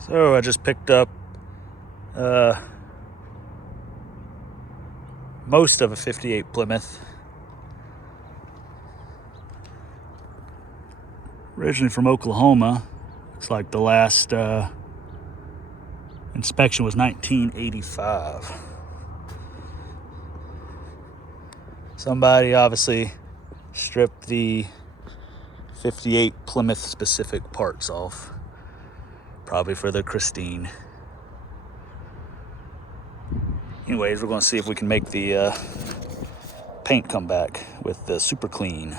So I just picked up most of a 58 Plymouth. Originally from Oklahoma. Looks like the last inspection was 1985. Somebody obviously stripped the 58 Plymouth specific parts off, probably for the Christine. Anyways, we're going to see if we can make the paint come back with the super clean.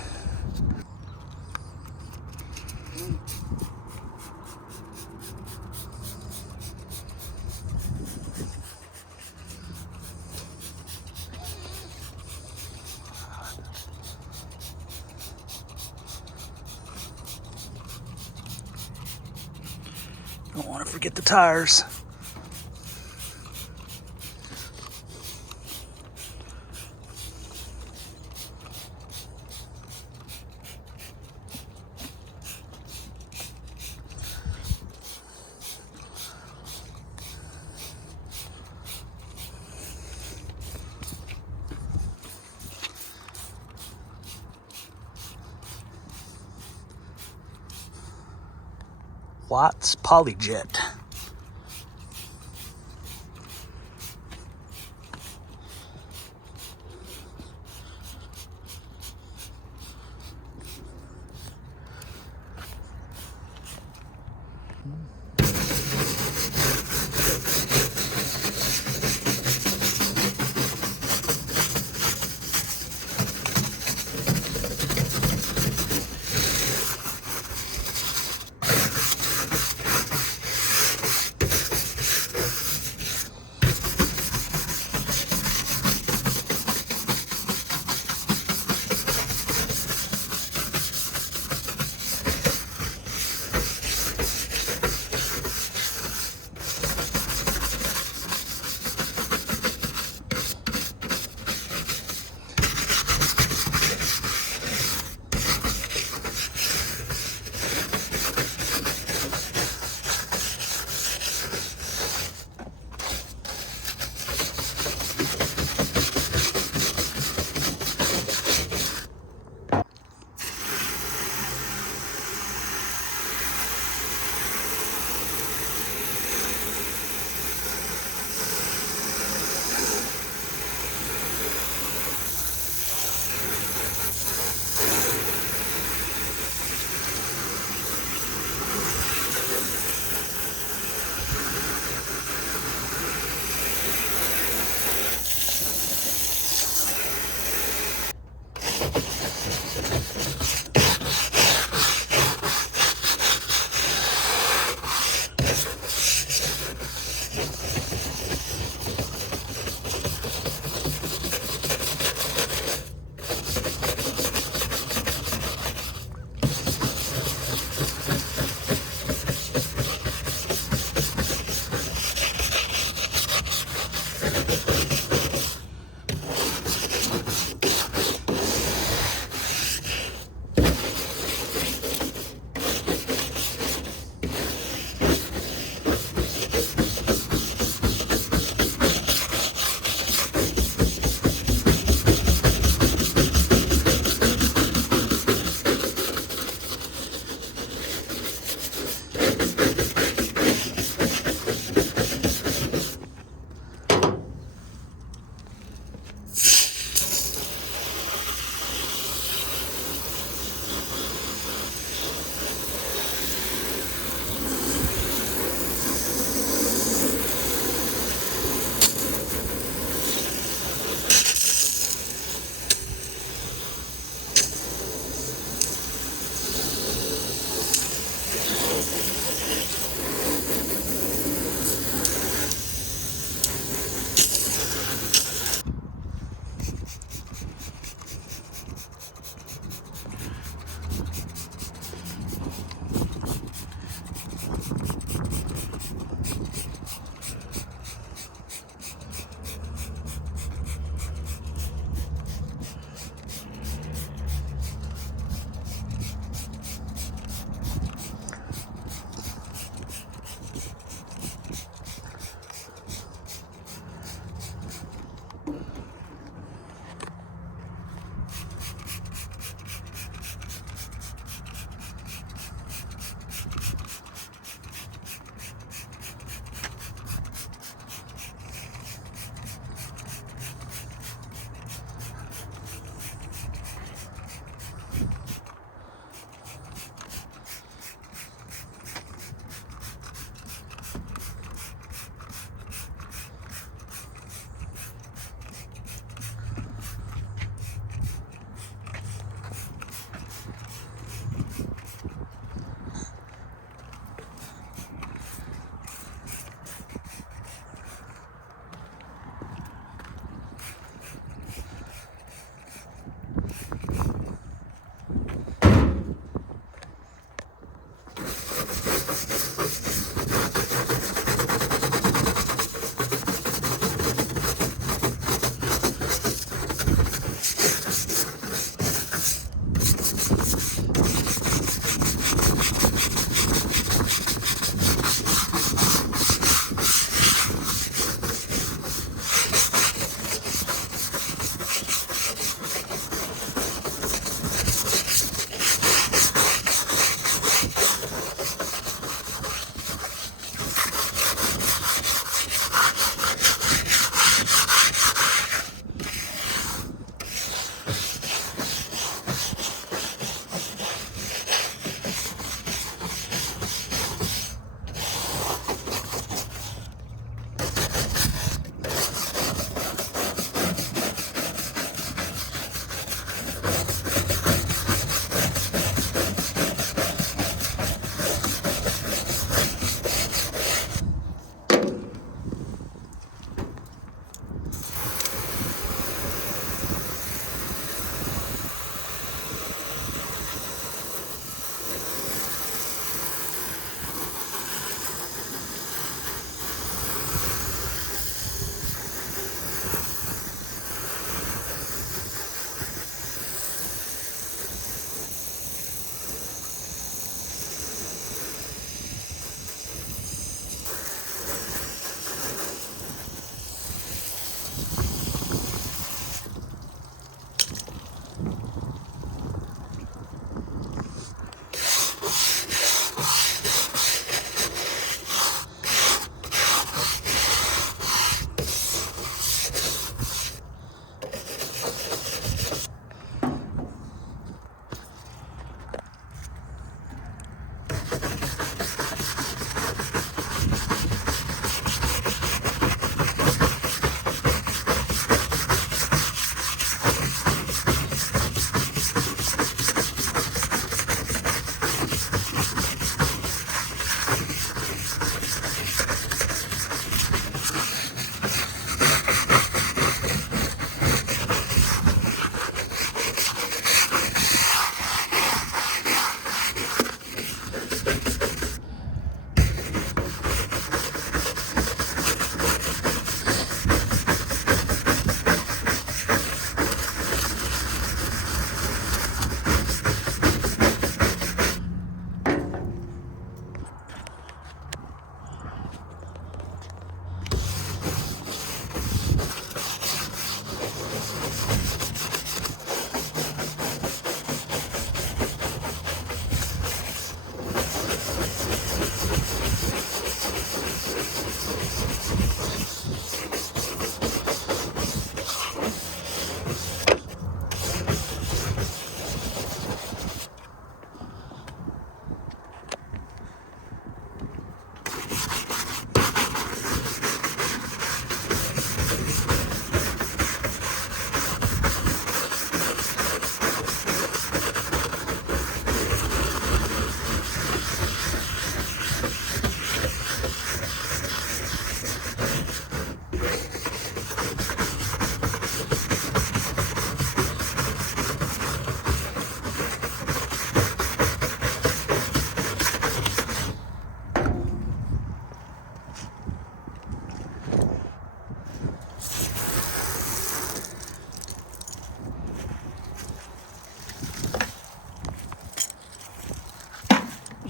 Don't want to forget the tires. Watts Polyjet.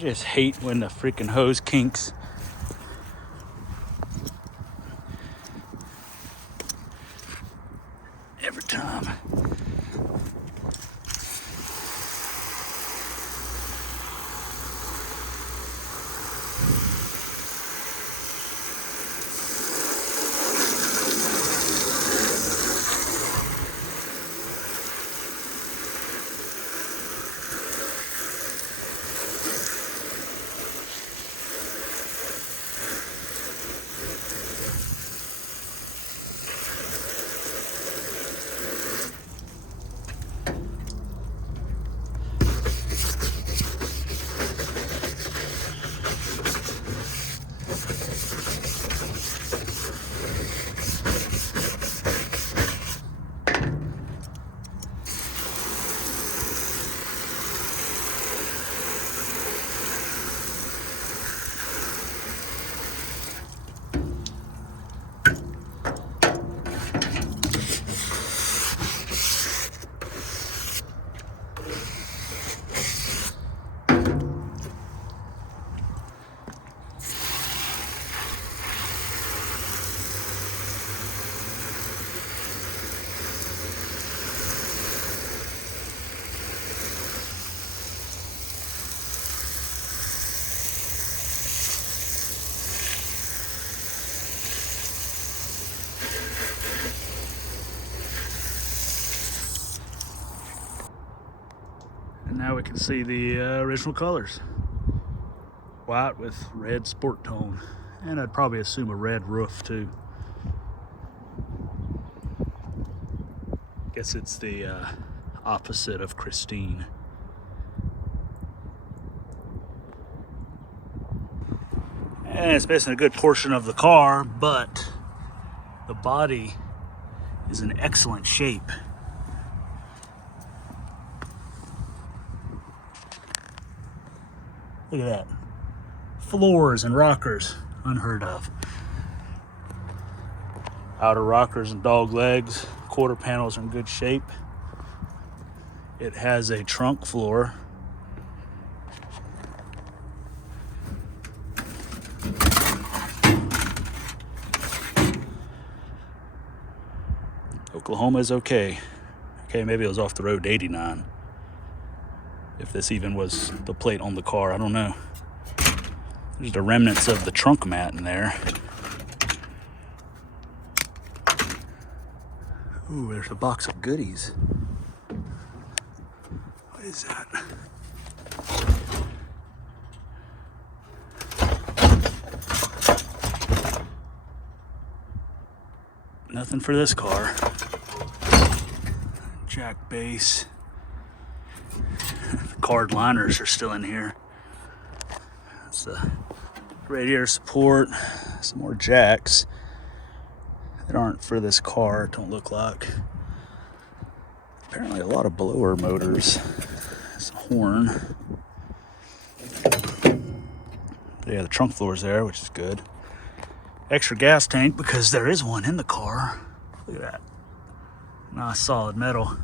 just hate when the freaking hose kinks. Every time. And now we can see the original colors. White with red sport tone. And I'd probably assume a red roof too. Guess it's the opposite of Christine. And it's missing a good portion of the car, but the body is in excellent shape. Look at that. Floors and rockers, unheard of. Outer rockers and dog legs. Quarter panels are in good shape. It has a trunk floor. Oklahoma is okay. Okay, maybe it was off the road 89. If this even was the plate on the car, I don't know. There's the remnants of the trunk mat in there. Ooh, there's a box of goodies. What is that? Nothing for this car. Jack base. The card liners are still in here. That's the radiator support. Some more jacks that aren't for this car, don't look like. Apparently a lot of blower motors. It's a horn. Yeah, the trunk floor's there, which is good. Extra gas tank because there is one in the car. Look at that. Nice solid metal.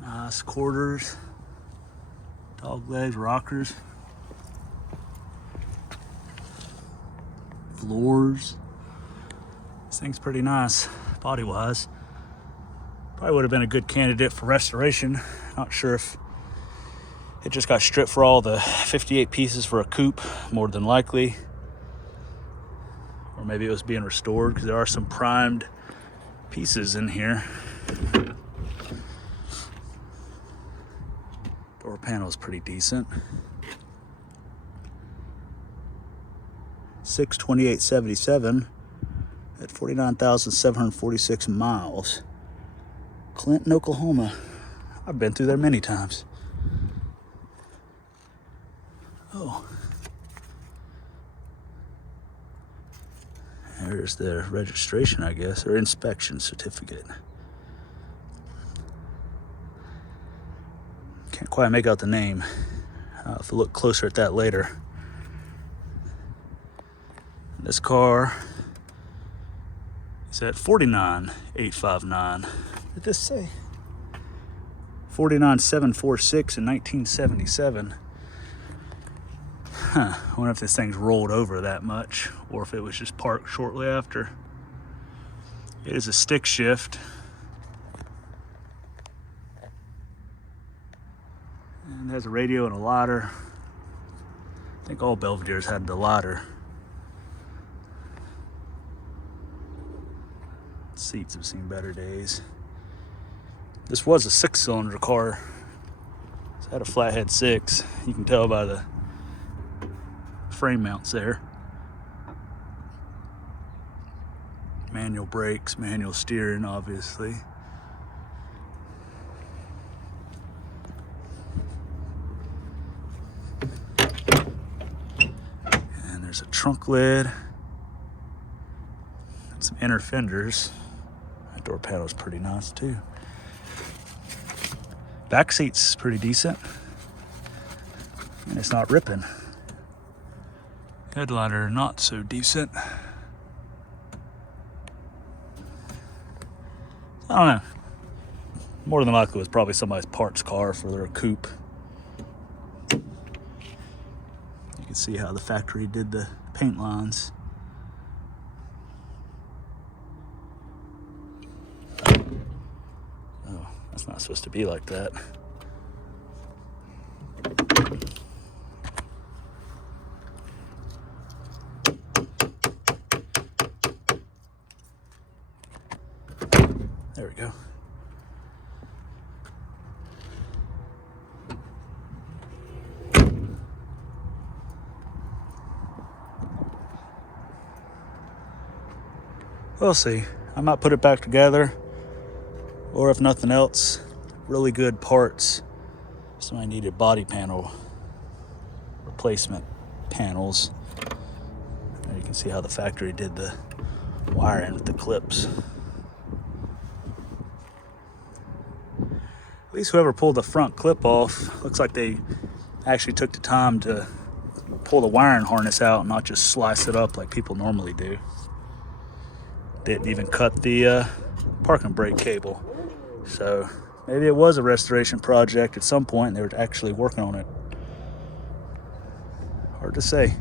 Nice quarters. Dog legs, rockers. Floors. This thing's pretty nice, body-wise. Probably would have been a good candidate for restoration. Not sure if it just got stripped for all the 58 pieces for a coupe, more than likely. Or maybe it was being restored, because there are some primed pieces in here. Door panel is pretty decent. 628.77 at 49,746 miles. Clinton, Oklahoma. I've been through there many times. Oh. There's the registration, I guess, or inspection certificate. Can't quite make out the name. I'll have to look closer at that later. This car He's at 49,859. Did this say 49,746 in 1977? Huh. I wonder if this thing's rolled over that much or if it was just parked shortly after. It is a stick shift. And it has a radio and a ladder. I think all Belvederes had the ladder. Seats have seen better days. This was a 6-cylinder car. It had a flathead 6. You can tell by the frame mounts there. Manual brakes, manual steering, obviously. And there's a trunk lid. And some inner fenders. That door panel is pretty nice too. Back seat's pretty decent. And it's not ripping. Headliner not so decent. I don't know. More than likely it was probably somebody's parts car for their coupe. You can see how the factory did the paint lines. Oh, that's not supposed to be like that. There we go. We'll see. I might put it back together, or if nothing else, really good parts. Somebody needed body panel replacement panels. There you can see how the factory did the wiring with the clips. At least whoever pulled the front clip off, looks like they actually took the time to pull the wiring harness out and not just slice it up like people normally do. Didn't even cut the parking brake cable. So maybe it was a restoration project at some point and they were actually working on it. Hard to say.